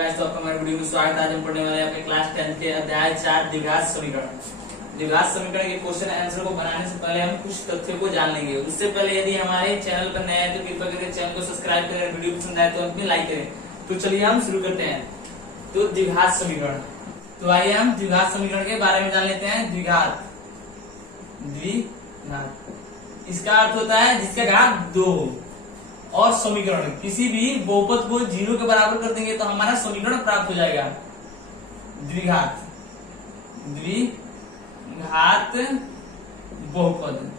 Guys, तो आपका हमारे वीडियो में स्वागत है। आज हम पढ़ने वाले हैं अपने क्लास 10 के अध्याय 4 द्विघात समीकरण। द्विघात समीकरण के क्वेश्चन आंसर को बनाने से पहले हम कुछ तथ्यों को जान लेंगे। उससे पहले यदि हमारे चैनल पर नए हैं तो कृपया करके चैनल को सब्सक्राइब करें, वीडियो पसंद आए तो अपनी लाइक करें। तो चलिए हम शुरू करते हैं। तो द्विघात समीकरण, तो आइए हम द्विघात समीकरण के बारे में जान लेते हैं। द्विघात, इसका अर्थ होता है जिसका घात 2 हो। और समीकरण, किसी भी बहुपद को 0 के बराबर कर देंगे तो हमारा समीकरण प्राप्त हो जाएगा। द्विघात, द्विघात बहुपद।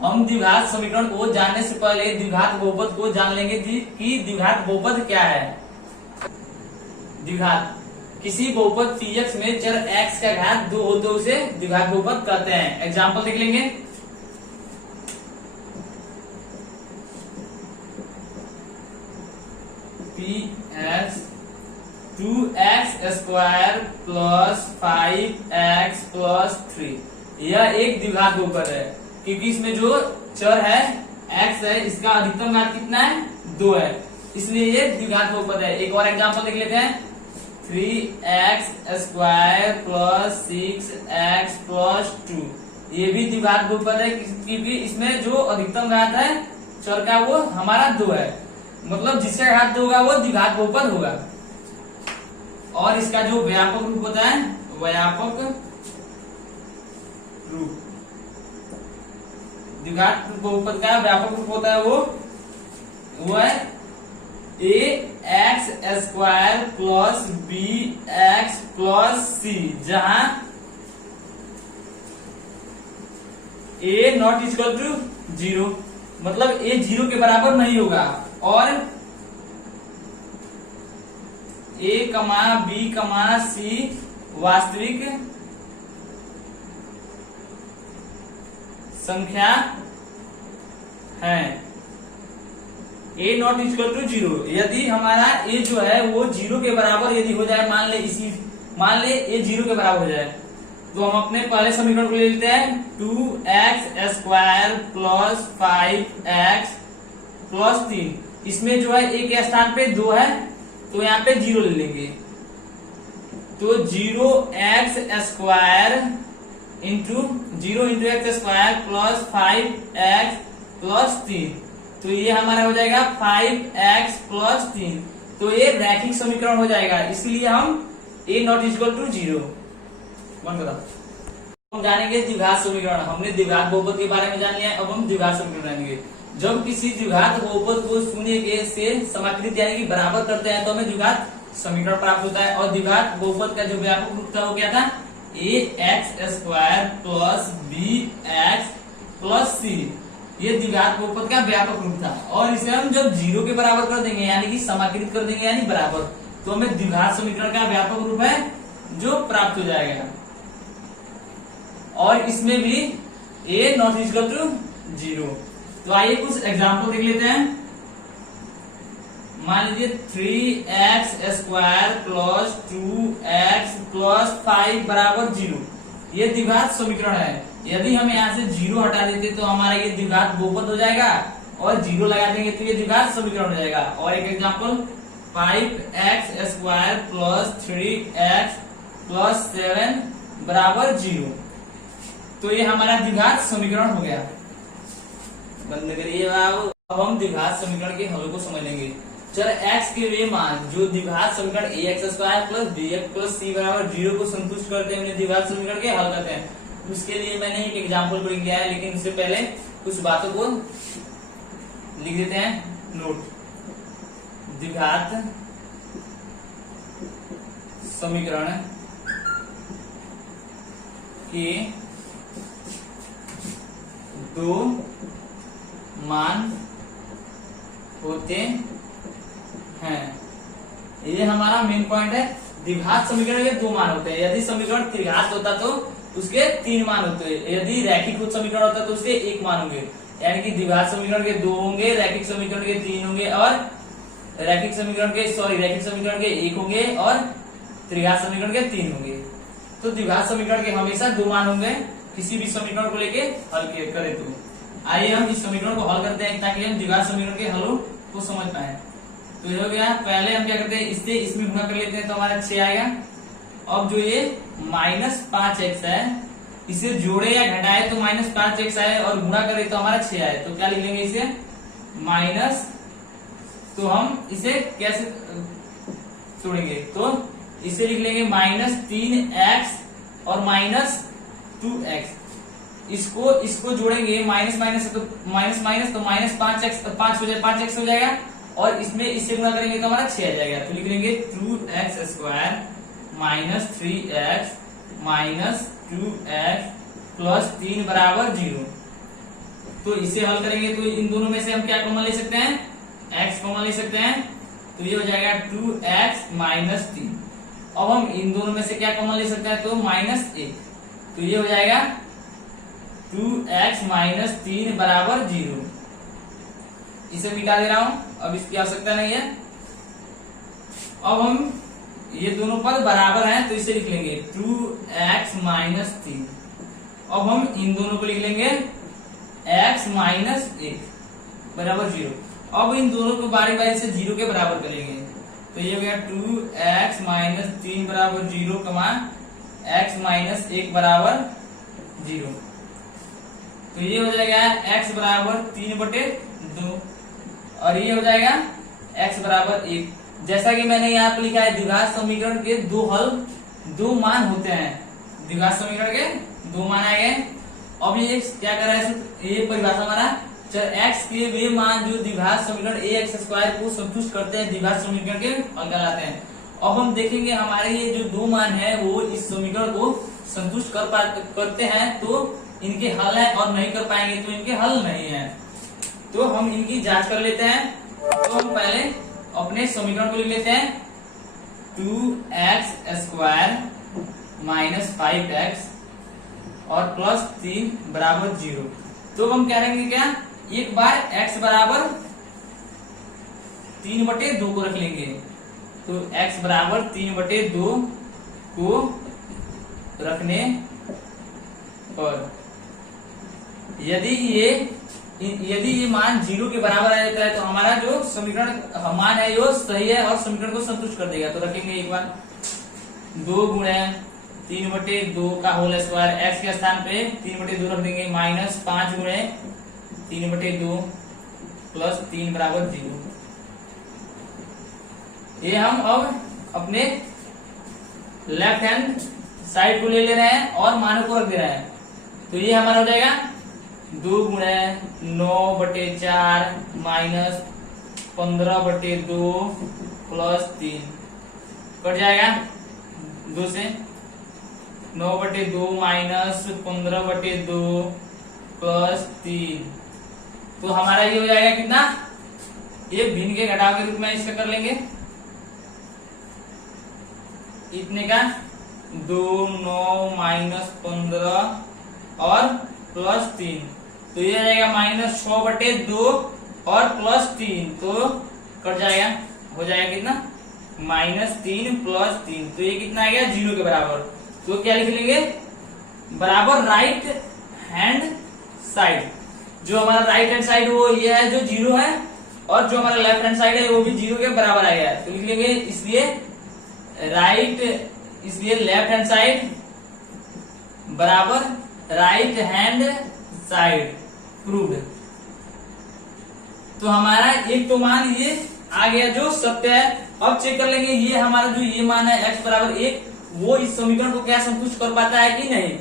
हम द्विघात समीकरण को जानने से पहले द्विघात बहुपद को जान लेंगे कि द्विघात बहुपद क्या है। द्विघात, किसी बहुपद px में चर x का घात 2 हो तो उसे द्विघात बहुपद कहते हैं। एग्जाम्पल देख लेंगे। px 2x square plus 5x plus 3, यह एक द्विघात बहुपद है क्योंकि इसमें जो चर है x है, इसका अधिकतम घात कितना है? 2 है, इसलिए ये द्विघात बहुपद है। एक और एग्जांपल देख लेते हैं। 3x square plus 6x plus 2, ये भी द्विघात बहुपद है क्योंकि इसमें जो अधिकतम घात है चर का वो हमारा 2 है, मतलब जिसका घात 2 होगा वो द्विघात बहुपद होगा। और इसका जो व्यापक रूप होता है, व्यापक रूप, द्विघात बहुपद का व्यापक रूप होता है वो है ax square plus bx plus c, जहां a नॉट इक्वल टू 0, मतलब a 0 के बराबर नहीं होगा। और a, b, c वास्तविक संख्या है। a नॉट इक्वल टू 0, यदि हमारा a जो है वो 0 के बराबर यदि हो जाए, मान ले a 0 के बराबर हो जाए, तो हम अपने पहले समीकरण को ले लेते हैं। 2x square plus 5x plus 3, इसमें जो है a के स्थान पे 2 है तो यहाँ पे 0 ले लेंगे। तो 0x square into 0 into x square plus 5x plus 3, तो ये हमारा हो जाएगा 5x प्लस 3। तो ये रैखिक समीकरण हो जाएगा, इसलिए हम a नॉट इक्वल टू 0 बन करा। हम जानेंगे द्विघात समीकरण। हमने द्विघात बहुपद के बारे में जान लिया, अब हम द्विघात समीकरण जानेंगे। जब किसी द्विघात बहुपद को शून्य के से समाकृत यानी कि बराबर करते हैं तो हमें द्विघात समीकरण प्राप्त होता है। और द्विघात बहुपद का जो व्यापक रूप था वो क्या था? ax square plus bx plus c, ये द्विघात बहुपद का व्यापक रूप था। और इसे हम जब 0 के बराबर कर देंगे यानी कि समाकृत कर देंगे यानी बराबर, तो हमें द्विघात समीकरण का व्यापक रूप है जो प्राप्त हो जाएगा। और इसमें भी a नॉट इक्वल टू 0। तो आइए कुछ एग्जाम्पल देख लेते हैं। मान लीजिए 3x square plus 2x plus 5 बराबर 0, ये द्विघात समीकरण है। यदि हम यहाँ से 0 हटा देते तो हमारा ये द्विघात बहुपद हो जाएगा, और 0 लगा देंगे तो ये द्विघात समीकरण हो जाएगा। और एक example 5x square plus 3x plus 7 बराबर 0, तो ये हमारा द्विघात समीकरण हो गया। बंद करिए बाबू। अब हम द्विघात समीकरण के हल को समझ लेंगे। चर x के वे मान जो द्विघात समीकरण ax square plus bx plus c बराबर 0 को संतुष्ट करते हैं, उन्हें द्विघात समीकरण के हल करते हैं। उसके लिए मैंने एक एग्जाम्पल को लिया है, लेकिन उससे पहले कुछ बातों को लिख देते हैं नोट। द्विघात समीकरण के 2 मान होते हैं, ये हमारा मेन पॉइंट है। द्विघात समीकरण के 2 मान होते हैं। यदि समीकरण त्रिघात होता तो उसके 3 मान होते हैं, यदि रैखिक समीकरण होता तो उसके 1 मान होंगे। यानी कि द्विघात समीकरण के 2 होंगे, रैखिक समीकरण के 3 होंगे, और रैखिक समीकरण के 1 होंगे, और त्रिघात समीकरण के 3 होंगे। तो द्विघात समीकरण के हमेशा 2 मान होंगे किसी भी समीकरण को लेके हल करें तो। आइए हम इस समीकरण को हल करते हैं ताकि हम द्विघात समीकरण के हलों को समझ पाए। तो ये हो गया। पहले हम क्या करते हैं, इससे इसमें गुणा कर लेते हैं तो हमारा 6 आएगा। अब जो ये -5x है, इसे जोड़े या घटाए तो -5x आए और गुणा करे तो हमारा 6 आए। तो क्या लिख लेंगे इसे माइनस, तो हम इसे कैसे जोड़ेंगे, तो इसे लिख लेंगे -3x और -2x। इसको जोड़ेंगे माइनस माइनस तो माइनस माइनस, तो -5x 5x हो जाएगा और इसमें इससे गुणा करेंगे तो हमारा 6 आ जाएगा। तो लिख लेंगे 2x² -3x -2x प्लस 3 बराबर 0। तो इसे हल करेंगे तो इन दोनों में से हम क्या कॉमन ले सकते हैं, x कॉमन ले सकते हैं। तो ये हो जाएगा 2x -3। अब हम इन दोनों में से क्या कॉमन ले सकते हैं, तो -1। तो ये हो जाएगा 2x -3 बराबर 0। इसे मिटा दे रहा हूं, अब इसकी आवश्यकता नहीं है। अब हम ये दोनों पद बराबर हैं तो इसे लिख लेंगे 2x -3। अब हम इन दोनों को लिख लेंगे x -1 बराबर 0। अब इन दोनों को बारी बारी से 0 के बराबर करेंगे। तो ये हो गया 2x -3 बराबर 0, x -1 बराबर 0। तो ये हो जाएगा x बराबर 3/2 और ये हो जाएगा x बराबर 1। जैसा कि मैंने यहाँ पे लिखा है, द्विघात समीकरण के दो मान होते हैं। द्विघात समीकरण के 2 मान आए गए। अब ये क्या कर रहा है, ये परिभाषा हमारा x के वे मान जो द्विघात समीकरण ax² को संतुष्ट करते हैं, द्विघात समीकरण के हल कहलाते हैं। अब हम देखेंगे हमारे ये जो 2 मान है वो इस समीकरण को संतुष्ट करते हैं तो इनके हल है, और नहीं कर पाएंगे तो इनके हल नहीं है। तो हम इनकी जांच कर लेते हैं। तो हम पहले अपने समीकरण को लिख लेते हैं 2x² -5x और प्लस 3 बराबर 0। तो हम कह रहे हैं क्या, एक बार x बराबर 3/2 को रख लेंगे। तो x बराबर 3/2 को रखने पर यदि ये मान 0 के बराबर आ जाता है तो हमारा जो समीकरण मान है वो सही है और समीकरण को संतुष्ट कर देगा। तो रखेंगे एक बार 2 गुणे 3/2 का होल स्क्वायर, x के स्थान पे 3/2 रख देंगे, -5 गुणे 3/2 प्लस 3 बराबर 0। ये हम अब अपने लेफ्ट हैंड साइड को ले रहे हैं और मानों को रख दे रहे हैं। तो ये हमारा हो जाएगा 2 गुणे 9/4 -15/2 प्लस 3 कट जाएगा 2 से, 9/2 -15/2 प्लस 3। तो हमारा ये हो जाएगा कितना, ये भिन्न के घटाव के रूप में इसका कर लेंगे। इतने का 2 9 -15 और प्लस 3, तो ये आ जाएगा -6/2 और प्लस 3, तो कट जाएगा, हो जाएगा कितना -3 प्लस 3। तो ये कितना आ गया 0 के बराबर। तो क्या लिख लेंगे, बराबर राइट हैंड साइड, जो हमारा राइट हैंड साइड वो ये है जो 0 है, और जो हमारा लेफ्ट हैंड साइड है वो भी 0 के बराबर आ गया। तो लिख लेंगे इसलिए लेफ्ट हैंड साइड बराबर राइट हैंड साइड प्रूव्ड। तो हमारा एक तो मान ये आ गया जो सत्य है। अब चेक कर लेंगे ये हमारा जो ये मान है x बराबर 1, वो इस समीकरण को क्या संतुष्ट कर पाता है कि नहीं।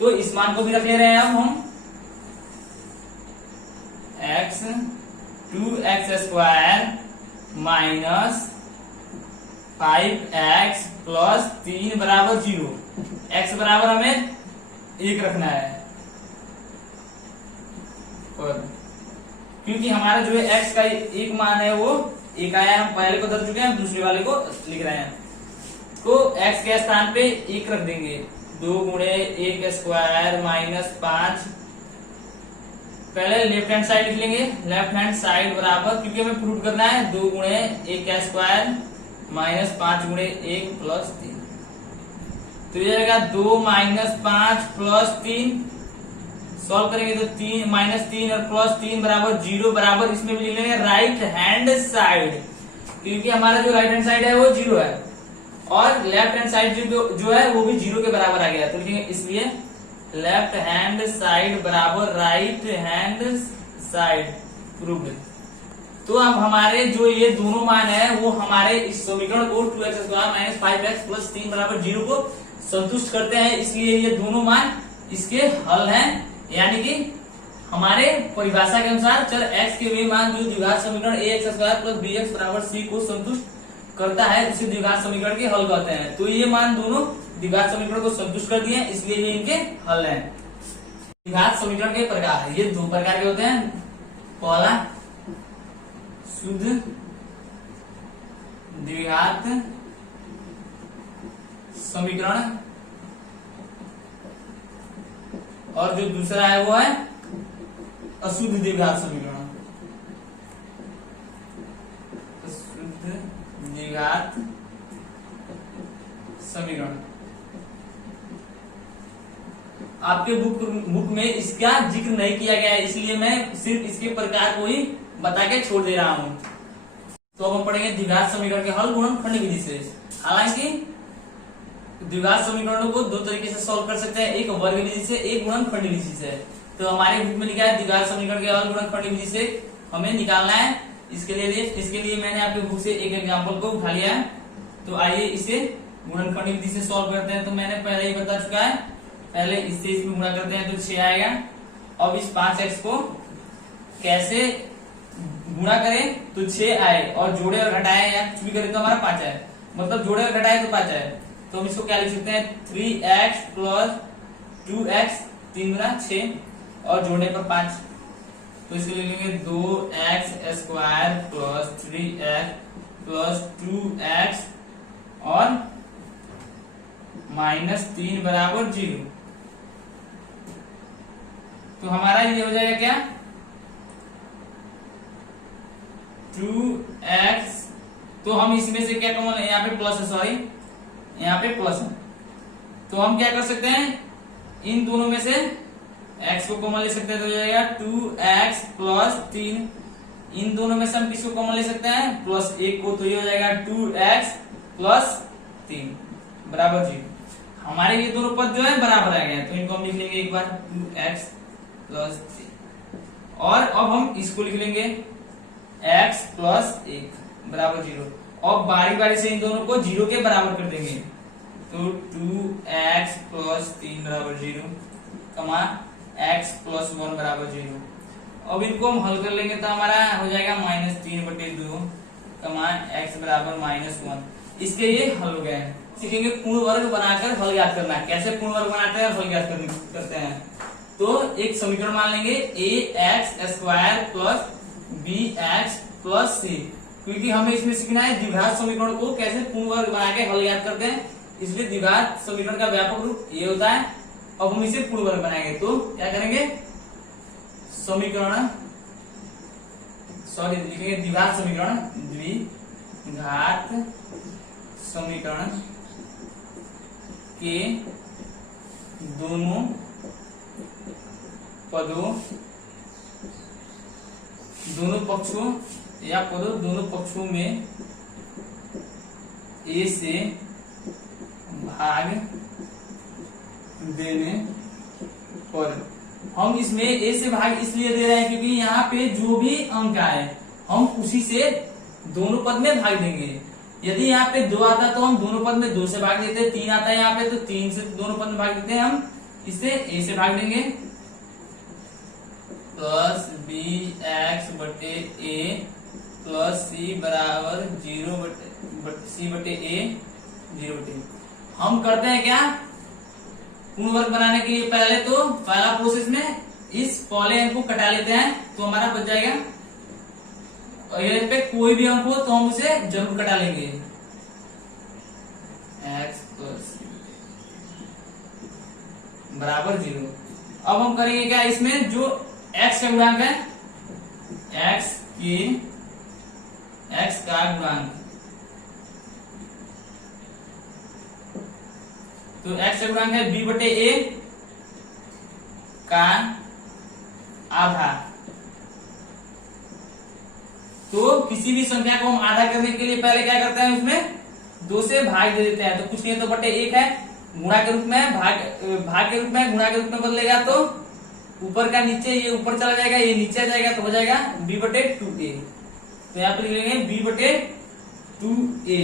तो इस मान को भी रख ले रहे हैं अब हम, x 2x² -5x प्लस 3 बराबर 0। x बराबर हमें 1 रखना है, और क्योंकि हमारा जो है x का एक मान है वो 1 आया, हम पहले को धर चुके हैं, दूसरे वाले को लिख रहे हैं। तो x के स्थान पे 1 रख देंगे, 2 गुणे 1² -5। पहले लेफ्ट हैंड साइड लिख लेंगे, लेफ्ट हैंड साइड बराबर, क्योंकि हमें प्रूव करना है, 2 गुणे 1² -5 गुणे 1 प्लस 3। तो ये जाएगा 2 -5 प्लस 3, सॉल्व करेंगे तो -3 और प्लस 3 बराबर 0 बराबर, इसमें भी लिख लेंगे राइट हैंड साइड। क्योंकि हमारा जो राइट हैंड साइड है वो 0 है और लेफ्ट हैंड साइड जो है वो भी 0 के बराबर आ गया, तो लिखेंगे इसलिए लेफ्ट हैंड साइड बराबर राइट हैंड साइड प्रूव्ड। तो अब हमारे जो ये दोनों मान है वो हमारे इस समीकरण को 2x² माइनस 5x प्लस 3 बराबर 0 को संतुष्ट करते हैं, इसलिए ये दोनों मान इसके हल हैं। यानी कि हमारे परिभाषा के अनुसार चर x के वे मान जो द्विघात समीकरण ax² प्लस bx बराबर c को संतुष्ट करता है उसे द्विघात समीकरण के हल कहते हैं। तो ये मान दोनों द्विघात समीकरण को संतुष्ट कर दिए, इसलिए ये इनके हल हैं। द्विघात समीकरण के प्रकार, ये दो प्रकार के होते हैं। पहला शुद्ध द्विघात समीकरण और जो दूसरा है वो है अशुद्ध द्विघात समीकरण। अशुद्ध द्विघात समीकरण आपके बुक में इसका जिक्र नहीं किया गया है, इसलिए मैं सिर्फ इसके प्रकार को ही बता के छोड़ दे रहा हूं। तो अब हम पढ़ेंगे द्विघात समीकरण के हल गुणनखंड विधि से। हालांकि द्विघात समीकरणों को दो तरीके से सॉल्व कर सकते हैं, एक वर्ग विधि से, एक गुणनखंड विधि से। तो हमारे बुक में लिखा है द्विघात समीकरण के हल गुणनखंड विधि से हमें निकालना है। इसके लिए मैंने आपके बुक से एक एग्जाम्पल को उठा लिया है। तो आइए इसे गुणनखंड विधि से सॉल्व करते हैं। तो मैंने पहले ही बता चुका है, पहले इससे इसमें गुणा करते हैं तो 6 आएगा। अब इस 5x को कैसे गुणा करें तो 6 आए और जोड़े और घटाए या कुछ भी करें तो हमारा 5 आए, मतलब जोड़े और घटाए तो 5 आए। तो हम इसको क्या लिख सकते हैं 3x प्लस 2x 3 गुना 6 और जोड़ने पर 5। तो इसको लिखेंगे 2x² plus 3x plus 2x और -3 बराबर 0। तो हमारा ये हो जाएगा क्या 2x। तो हम इसमें से क्या कॉमन, यहाँ पे प्लस है, सॉरी यहाँ पे प्लस है, तो हम क्या कर सकते हैं इन दोनों में से x को कॉमन ले सकते हैं। तो हो जाएगा 2x प्लस 3। इन दोनों में से हम किसको कॉमन ले सकते हैं प्लस 1 को, तो ये हो जाएगा 2x प्लस 3 बराबर 0। हमारे ये दोनों पद जो है बराबर आ गए, तो इनको हम लिख लेंगे एक बार 2x प्लस 3 और अब हम इसको लिख लेंगे x प्लस 1 बराबर 0। अब बारी बारी से इन दोनों को 0 के बराबर कर देंगे। तो 2x प्लस 3 बराबर 0 कमा x प्लस 1 बराबर 0। अब इनको हम हल कर लेंगे तो हमारा हो जाएगा -3/2 कमा x बराबर -1। इसके ये हल हो गए हैं। सीखेंगे पूर्ण वर्ग बनाकर हल ज्ञात करना। कैसे पूर्ण वर्ग बनाते हैं और हल ज्ञात करते हैं। तो एक समीकरण मान लेंगे ax² plus bx plus c, क्योंकि हमें इसमें सीखना है द्विघात समीकरण को कैसे पूर्ण वर्ग बना के हल ज्ञात करते हैं, इसलिए द्विघात समीकरण का व्यापक रूप ये होता है। अब हम इसे पूर्ण वर्ग बनाएंगे तो क्या करेंगे समीकरण, सॉरी लिखेंगे द्विघात समीकरण, द्विघात समीकरण के दोनों पदों, दोनों पक्षों या पदों दोनों पक्षों में a से भाग देने पर, हम इसमें a से भाग इसलिए दे रहे हैं क्योंकि यहाँ पे जो भी अंक आए हम उसी से दोनों पद में भाग देंगे। यदि यहाँ पे 2 आता तो हम दोनों पद में 2 से भाग देते, 3 आता है यहाँ पे तो 3 से दोनों पद में भाग देते हैं, हम इसे a से भाग देंगे प्लस bx/a प्लस c बराबर 0/c/a 0/a। हम करते हैं क्या पूर्ण वर्ग बनाने के लिए पहले तो पहला प्रोसेस में इस पहले अंक को कटा लेते हैं तो हमारा बच जाएगा, और यहाँ पे कोई भी अंक हो तो हम उसे जरूर कटा लेंगे x प्लस बराबर 0। अब हम करेंगे क्या इसमें जो x का गुणांक है x का गुणांक, तो x का गुणांक है b/a का आधा। तो किसी भी संख्या को हम आधा करने के लिए पहले क्या करते हैं, उसमें 2 से भाग दे देते हैं। तो कुछ नहीं तो बटे 1 है, गुणा के रूप में, भाग के रूप में, गुणा के रूप में बदलेगा तो ऊपर का नीचे, ये ऊपर चला जाएगा, ये नीचे आ जाएगा, तो हो जाएगा b/2a। तो यहाँ पे लिख लेंगे b/2a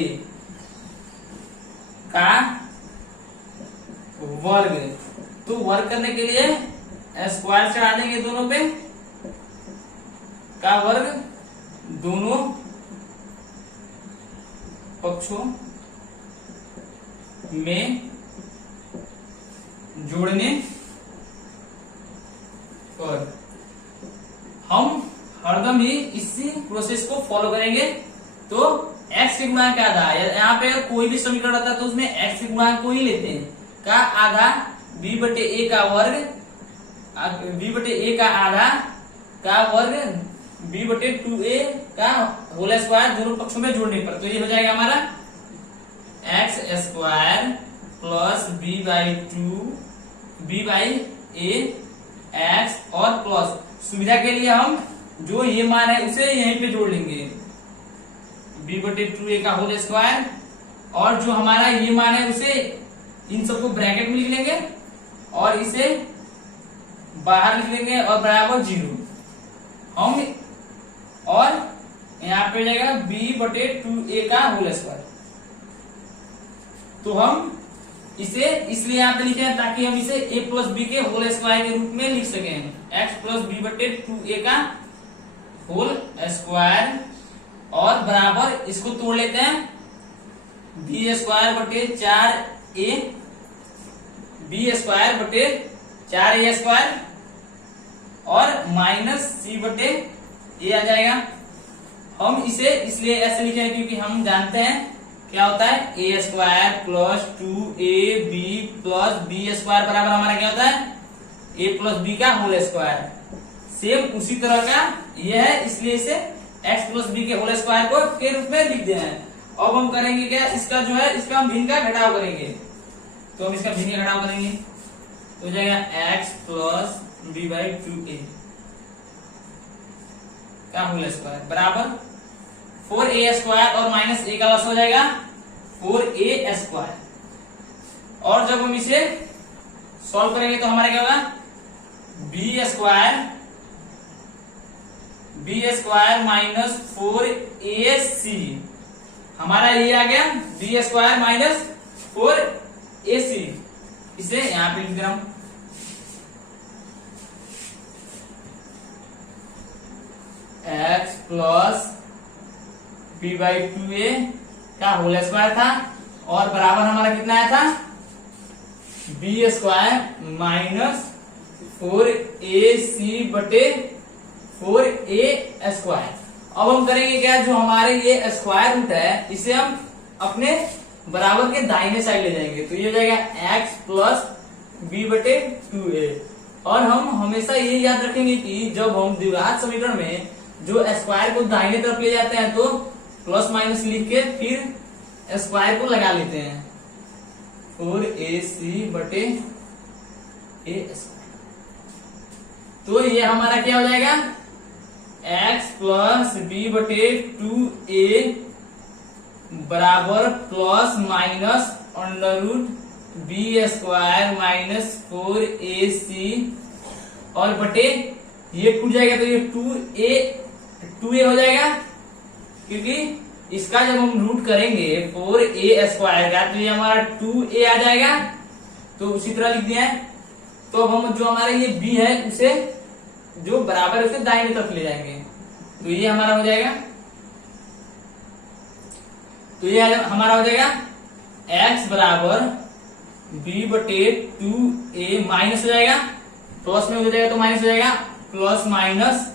का वर्ग। तो वर्ग करने के लिए स्क्वायर चढ़ा देंगे दोनों पे, का वर्ग दोनों पक्षों में जोड़ने पर। हम हरदम ही इसी प्रोसेस को फॉलो करेंगे। तो x के गुणांक का आधा, यहाँ पे कोई भी समीकरण आता है तो उसमें x के गुणांक को ही लेते हैं, का आधा b/a का वर्ग, b/a का आधा का वर्ग b/2a का होल स्क्वायर दोनों पक्षों में जोड़ने पर। तो ये हो जाएगा हमारा x² प्लस b/a x और प्लस सुविधा के लिए हम जो ये मान है उसे यहीं पे जोड़ लेंगे, b/2a का होल स्क्वायर, और जो हमारा ये मान है उसे इन सबको ब्रैकेट में लिख लेंगे और इसे बाहर लिख लेंगे और बराबर 0। हम और यहाँ पे जाएगा b/2a का होल स्क्वायर। तो हम इसे इसलिए यहाँ पे लिखे हैं ताकि हम इसे a प्लस b के होल स्क्वायर के रूप में लिख सकें, x प्लस b/2a का होल स्क्वायर, और बराबर इसको तोड़ लेते हैं b² बटे 4a² और माइनस c/a आ जाएगा। हम इसे इसलिए ऐसे लिखे हैं क्योंकि हम जानते हैं क्या होता है, a² plus 2ab plus b² बराबर हमारा क्या होता है, a प्लस b का होल स्क्वायर। सेम उसी तरह का ये है, इसलिए इसे x प्लस b के होल स्क्वायर को के रूप में लिख देना है। अब हम करेंगे क्या, इसका जो है इसका हम भिन्न का घटाव करेंगे। तो हम इसका भिन्न का घटाव करेंगे तो हो जाएगा x प्लस b/2a का होल स्क्वायर बराबर 4a² और माइनस a का लॉस हो जाएगा 4a²। और जब हम इसे सॉल्व करेंगे तो हमारा क्या होगा, b² माइनस 4ac, हमारा ये आ गया b² माइनस 4ac। इसे यहां पे लिख दे रहा हूं, x प्लस b/2a का होल स्क्वायर था और बराबर हमारा कितना आया था, b² माइनस 4ac बटे 4a²। अब हम करेंगे क्या, जो हमारे ये स्क्वायर रूट है इसे हम अपने बराबर के दाहिने साइड ले जाएंगे। तो ये हो जाएगा x प्लस b/2a। और हम हमेशा ये याद रखेंगे कि जब हम द्विघात समीकरण में जो स्क्वायर को दाहिने तरफ ले जाते हैं तो प्लस माइनस लिख के फिर स्क्वायर को लगा लेते हैं, 4ac बटे a²। तो ये हमारा क्या हो जाएगा, x प्लस b/2a बराबर plus minus √b² minus 4ac और बटे ये टूट जाएगा तो ये 2a हो जाएगा, क्योंकि इसका जब हम रूट करेंगे 4a² का तो ये हमारा 2a आ जाएगा। तो उसी तरह लिख दिया है। तो अब हम जो हमारा ये b है उसे जो बराबर है उसे दाहिने तरफ ले जाएंगे। तो ये हमारा हो जाएगा, तो ये हमारा हो जाएगा x बराबर b/2a माइनस हो जाएगा, प्लस में हो जाएगा तो माइनस हो जाएगा, plus minus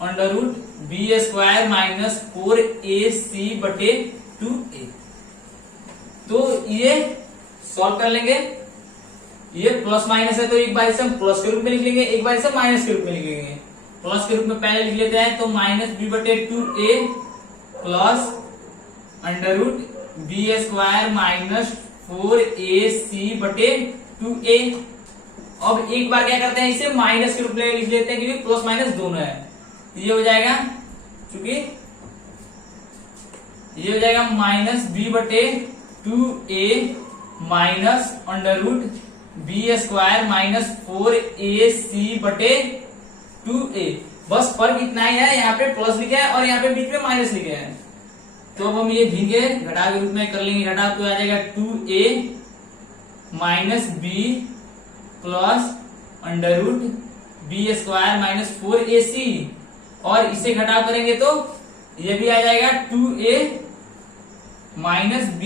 √b² minus 4ac बटे 2a। तो ये सॉल्व कर लेंगे। ये प्लस माइनस है तो एक बार इसे हम प्लस के रूप में लिख लेंगे, एक बार इसे माइनस के रूप में लिख लेंगे। प्लस के रूप में पहले लिख लेते हैं तो minus b/2a plus √b² minus 4ac बटे 2a। अब एक बार क्या करते हैं, इसे माइनस के रूप में लिख लेते हैं क्योंकि प्लस माइनस दोनों है। ये हो जाएगा, चूंकि ये हो जाएगा -b/2a minus √b² minus 4ac/2a। बस फर्क इतना ही है, यहाँ पे प्लस लिखा है और यहाँ पे बीच में माइनस लिखे हैं। तो अब हम ये भी के घटाव के रूप में कर लेंगे। घटाव तो आ जाएगा 2a minus b plus √b² minus 4ac, और इसे घटाव करेंगे तो ये भी आ जाएगा 2a माइनस b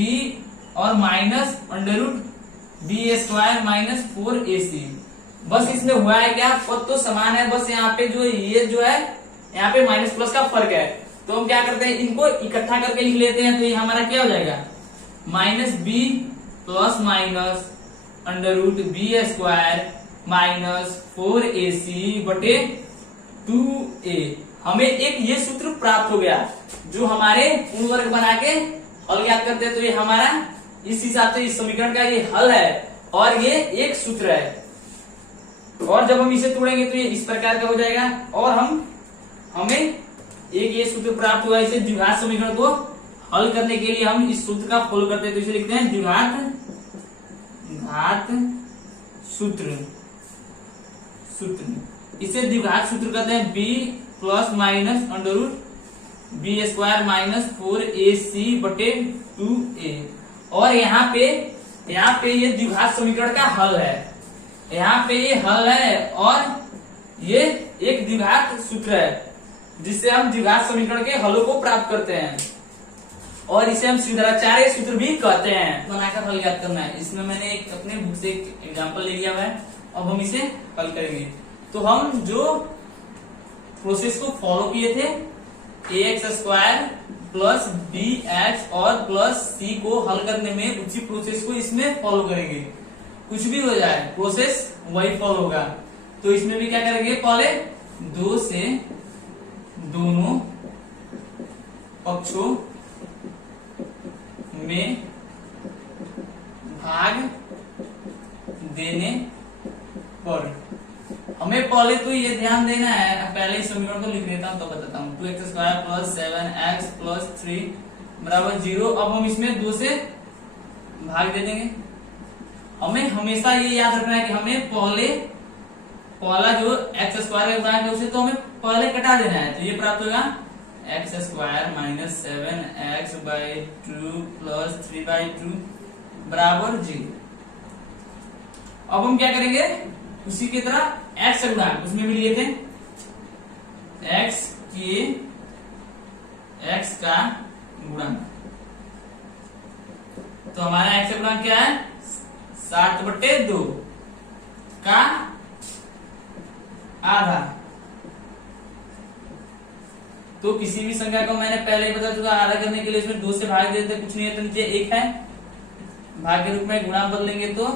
और माइनस √b² माइनस 4ac। बस इसमें हुआ है क्या, पद तो समान है, बस यहाँ पे जो ये जो है यहाँ पे माइनस प्लस का फर्क है। तो हम क्या करते हैं, इनको इकट्ठा करके लिख लेते हैं। तो ये हमारा क्या हो जाएगा, -b plus minus √b² minus 4ac/2a। हमें एक ये सूत्र प्राप्त हो गया जो हमारे पूर्ण वर्ग बना के हल ज्ञात करते हैं। तो ये हमारा इस हिसाब से इस समीकरण का ये हल है और ये एक सूत्र है। और जब हम इसे तोड़ेंगे तो ये इस प्रकार का हो जाएगा। और हमें एक ये सूत्र प्राप्त हुआ। इसे द्विघात समीकरण को हल करने के लिए हम इस सूत्र का फॉलो करते हैं। तो इसे लिखते हैं द्विघात सूत्र। इसे द्विघात सूत्र कहते हैं, b plus minus √b² minus 4ac/2a। और यहाँ पे ये द्विघात समीकरण का हल है। यहाँ पे ये हल है और ये एक द्विघात सूत्र है जिससे हम द्विघात समीकरण के हलों को प्राप्त करते हैं। और इसे हम सिद्धाचार्य सूत्र भी कहते हैं। बनाकर हल ज्ञात करना है। इसमें मैंने एक अपने बुक से एक एग्जाम्पल ले लिया हुआ है। अब हम इसे हल करेंगे। तो हम जो प्रोसेस को फॉलो किए थे, ax² प्लस bx और प्लस c को हल करने में उसी प्रोसेस को इसमें फॉलो करेंगे। कुछ भी हो जाए प्रोसेस वही फॉलो होगा। तो इसमें भी क्या करेंगे, पहले 2 से दोनों पक्षों में भाग देने पर हमें पहले तो ये ध्यान देना है, पहले इस समीकरण को लिख लेता हूं तो बताता हूं। 2x² प्लस 7x प्लस 3 बराबर 0। अब हम इसमें 2 से भाग दे देंगे। हमें हमेशा ये याद रखना है कि हमें पहला जो x² का गुणांक है उसे तो हमें पहले कटा देना है। तो ये प्राप्त होगा x² माइनस 7x/2 प्लस 3/2 बराबर 0। अब हम क्या करेंगे, उसी की तरह x का गुणांक उसमें भी लिए थे, x का गुणांक। तो हमारा x का गुणांक क्या है, 7/2 का आधा। तो किसी भी संख्या को मैंने पहले ही बता चुका, आधा करने के लिए इसमें 2 से भाग देते, कुछ नहीं है तो नीचे 1 है, भाग के रूप में गुणा बदलेंगे तो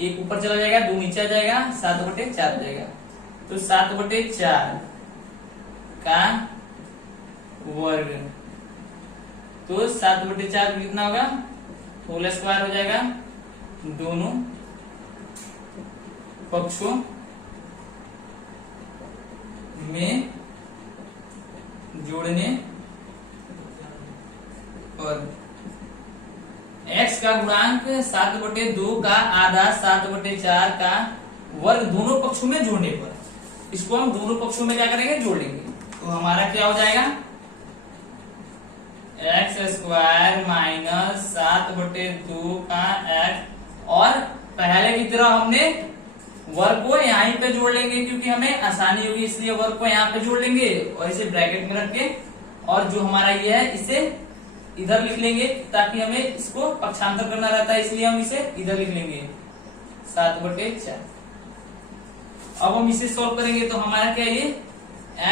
1 ऊपर चला जाएगा, 2 नीचे आ जाएगा, 7/4 आ जाएगा। तो 7/4 का वर्ग, तो 7/4 कितना होगा, होल स्क्वायर हो जाएगा। दोनों पक्षों में जोड़ने पर x का गुणांक 7/2 का आधा 7/4 का वर्ग दोनों पक्षों में जोड़ने पर, इसको हम दोनों पक्षों में क्या करेंगे, जोड़ेंगे। तो हमारा क्या हो जाएगा, x² माइनस 7/2 का x, और पहले की तरह हमने वर्ग को यहीं पे जोड़ लेंगे क्योंकि हमें आसानी होगी, इसलिए वर्ग को यहाँ पे जोड़ लेंगे और इसे ब्रैकेट में रख के, और जो हमारा ये है इसे इधर लिख लेंगे ताकि हमें इसको पक्षांतर करना रहता है, इसलिए हम इसे इधर लिख लेंगे 7/4। अब हम इसे सॉल्व करेंगे तो हमारा क्या, ये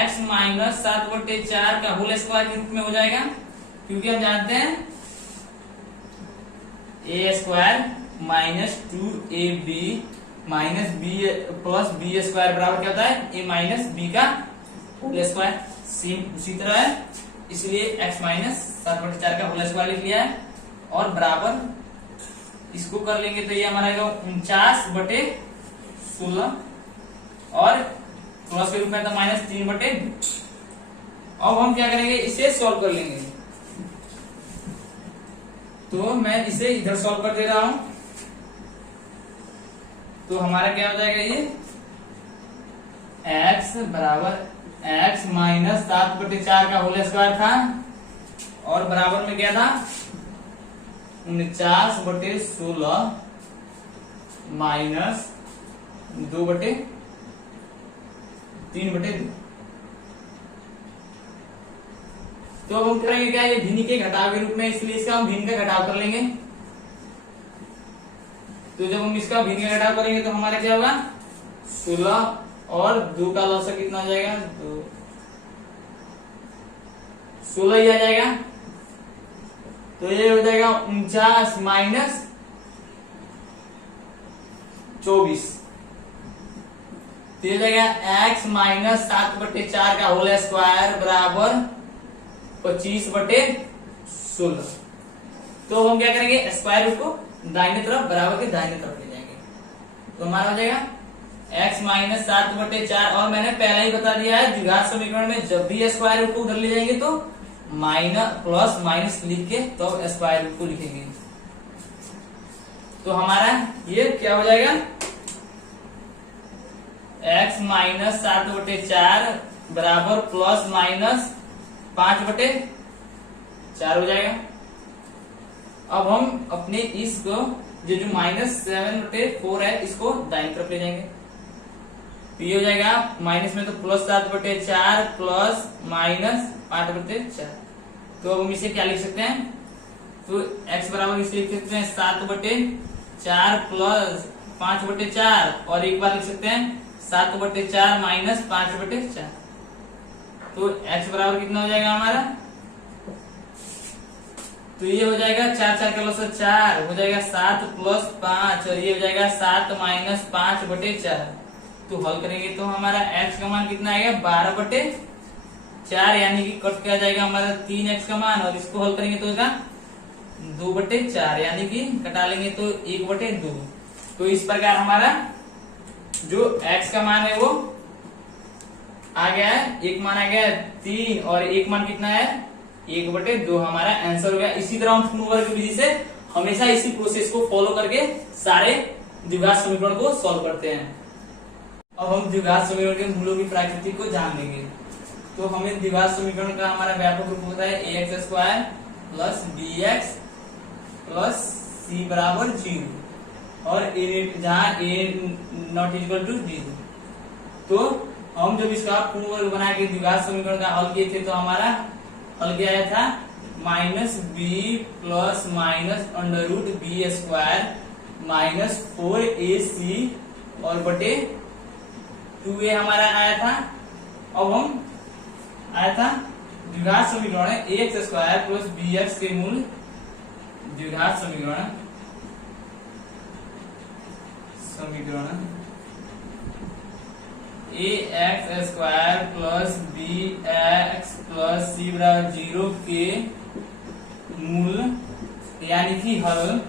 x माइनस 7/4 का होल स्क्वायर के रूप में हो जाएगा, क्योंकि हम जानते हैं a² minus 2ab minus b plus b² बराबर क्या होता है, a माइनस b का होल स्क्वायर। सेम उसी तरह है, इसलिए x माइनस 7/4 का होल स्क्वायर लिख लिया है, और बराबर इसको कर लेंगे तो ये हमारा 49/16, और प्लस के रूप में था -3/2। अब हम क्या करेंगे, इसे सॉल्व कर लेंगे। तो मैं इसे इधर सॉल्व कर दे रहा हूं। तो हमारा क्या हो जाएगा, ये x बराबर x माइनस 7/4 का होल स्क्वायर था, और बराबर में क्या था 49/16 माइनस 2/3/2। तो अब हम करेंगे क्या, ये भिन्न के घटाव के रूप में, इसलिए इसका हम भिन्न का घटाव कर लेंगे। तो जब हम इसका भिन्न का घटाव करेंगे तो हमारा क्या होगा, 16 और 2 का लॉस कितना हो जाएगा, 2 16 ही आ जाएगा। तो ये हो जाएगा 49 माइनस 24। तो ये जाएगा x माइनस 7/4 का होल स्क्वायर बराबर 25/16। तो हम क्या करेंगे, स्क्वायर रूट को दाहिने तरफ बराबर के दाहिने तरफ ले जाएंगे। तो हमारा हो जाएगा x माइनस 7/4, और मैंने पहले ही बता दिया है द्विघात समीकरण में जब भी स्क्वायर रूट को उधर ले जाएंगे तो माइनस प्लस माइनस लिख के तो स्क्वायर रूट को लिखेंगे। तो हमारा ये क्या हो जाएगा, x माइनस 7/4 बराबर प्लस माइनस 5/4 हो जाएगा। अब हम अपने इसको जो माइनस 7/4 है इसको दाईं तरफ ले जाएंगे। तो ये हो जाएगा माइनस में तो प्लस 7/4 प्लस माइनस 5/4। तो अब हम इसे क्या लिख सकते हैं, तो x बराबर इसे लिख सकते हैं 7/4 प्लस 5/4, और एक बार लिख सकते हैं 7/4 माइनस 5/4। तो x बराबर कितना हो जाएगा हमारा, तो ये हो जाएगा 4 का लॉस 4 हो जाएगा 7 प्लस 5, और ये हो जाएगा 7 माइनस 5/4। तो हल करेंगे तो हमारा x का मान कितना आएगा, 12/4, यानी कि कट किया जाएगा हमारा 3x का मान, और इसको हल करेंगे तो होगा 2/4, यानी कि कटा लेंगे तो 1/2। तो इस प्रकार हमारा जो x का मान है वो आ गया है, एक मान आ गया है 3, और एक मान कितना है 1/2 हमारा आंसर हो गया। इसी तरह हम पूर्ण वर्ग की विधि से हमेशा इसी प्रोसेस को फॉलो करके सारे द्विघात समीकरण को सॉल्व करते हैं। अब हम द्विघात समीकरण के मूलों की प्रकृति को जान लेंगे। तो हमें द्विघात समीकरण का हमारा व्यापक रूप होता है ax² plus bx plus c बराबर 0, और जहाँ a नॉट इक्वल टू 0। तो हम जब इसका पूर्ण वर्ग बना के द्विघात समीकरण का हल किए थे तो हमारा हल क्या आया था, minus b plus minus under root b² minus 4ac और बटे 2a हमारा आया था। अब हम आया था द्विघात समीकरण है ax² प्लस bx के मूल द्विघात समीकरण ax² plus bx plus c बराबर 0 के मूल, यानी कि हल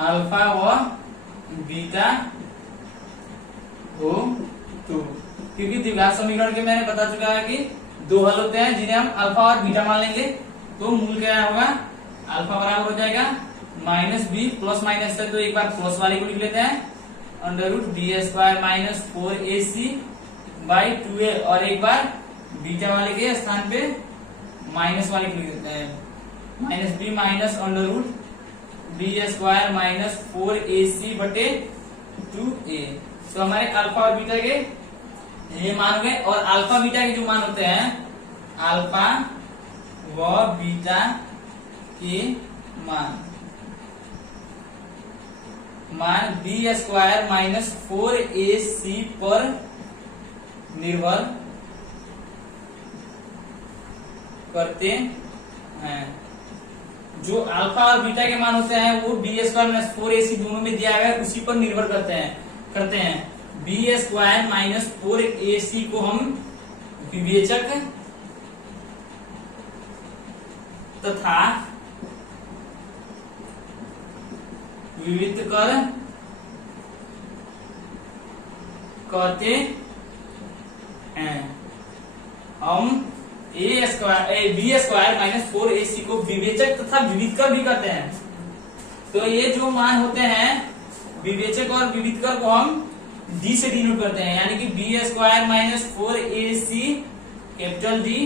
अल्फा व बीटा हो। तो क्योंकि द्विघात समीकरण के मैंने बता चुका है कि दो हल होते हैं जिन्हें हम अल्फा और बीटा मान लेंगे। तो मूल क्या होगा, अल्फा बराबर हो जाएगा माइनस बी, प्लस माइनस है तो एक बार प्लस वाले को लिख लेते हैं, under root b² minus 4ac by 2a, और एक बार बीटा वाले के स्थान पे माइनस वाले को लिख देते हैं, minus B minus under root b² minus 4ac बटे 2a। तो हमारे अल्फा और बीटा के ये मान गए, और अल्फा बीटा के जो मान होते हैं, अल्फा व बीटा के मान b² माइनस 4ac पर निर्भर करते हैं। जो अल्फा और बीटा के मान होते हैं वो b² माइनस 4ac दोनों में दिया गया है, उसी पर निर्भर करते हैं। b² माइनस 4ac को हम विवेचक तथा विविध कर कहते हैं। हम बी स्क्वायर माइनस 4ac को विवेचक तथा विविधकर भी कहते हैं। तो ये जो मान होते हैं विवेचक और विविधकर को हम डी से डिनोट करते हैं, यानी कि B square minus 4ac capital D.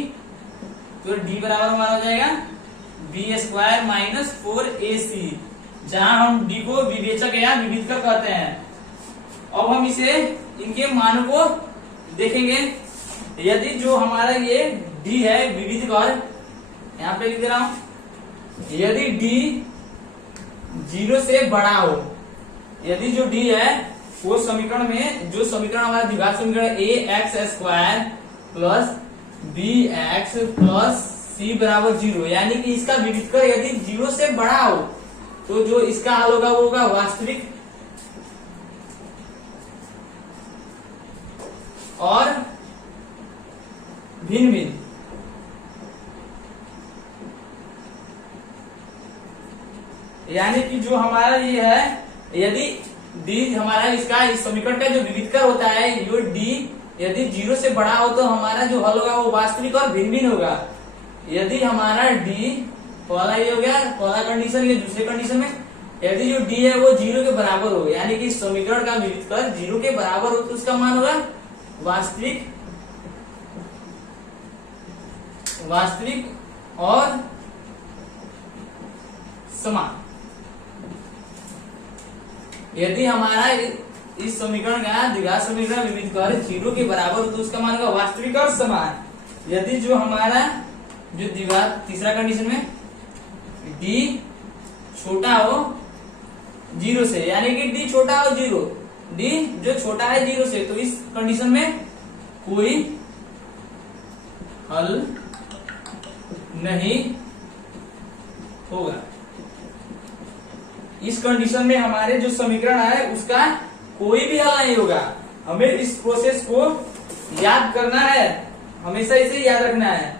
तो डी बराबर हमारा हो जाएगा बी स्क्वायर माइनस 4ac, जहां हम डी को विवेचक या विविधकर कहते हैं। अब हम इसे इनके मानों को देखेंगे। यदि जो हमारा ये डी है विविधकर, यहाँ पे लिख दे रहा हूं, यदि डी 0 से बड़ा हो, यदि जो डी है वो समीकरण में जो समीकरण हमारा द्विघात समीकरण A X square plus B X plus C बराबर 0, यानी कि इसका विविधकर यदि 0 से बड़ा हो तो जो इसका हल होगा वो होगा वास्तविक और भिन्न भिन्न। यानी कि जो हमारा ये है, यदि डी हमारा इसका इस समीकरण का जो विविधकर होता है यो डी यदि 0 से बड़ा हो तो हमारा जो हल होगा वो वास्तविक और भिन्न भिन्न होगा। यदि हमारा डी, पहला ये हो गया पहला कंडीशन, ये दूसरे कंडीशन में यदि जो डी है वो 0 के बराबर हो, यानी कि समीकरण का विविधकर 0 के बराबर हो तो उसका मान होगा वास्तविक और समान। यदि हमारा इस समीकरण का द्विघात समीकरण विविधकर 0 के बराबर हो तो उसका मान होगा वास्तविक और समान। यदि जो हमारा जो द्विघात तीसरा कंडीशन में डी छोटा हो 0 से, यानी कि डी छोटा हो 0, डी जो छोटा है 0 से, तो इस कंडीशन में कोई हल नहीं होगा। इस कंडीशन में हमारे जो समीकरण है उसका कोई भी हल नहीं होगा। हमें इस प्रोसेस को याद करना है, हमेशा इसे याद रखना है।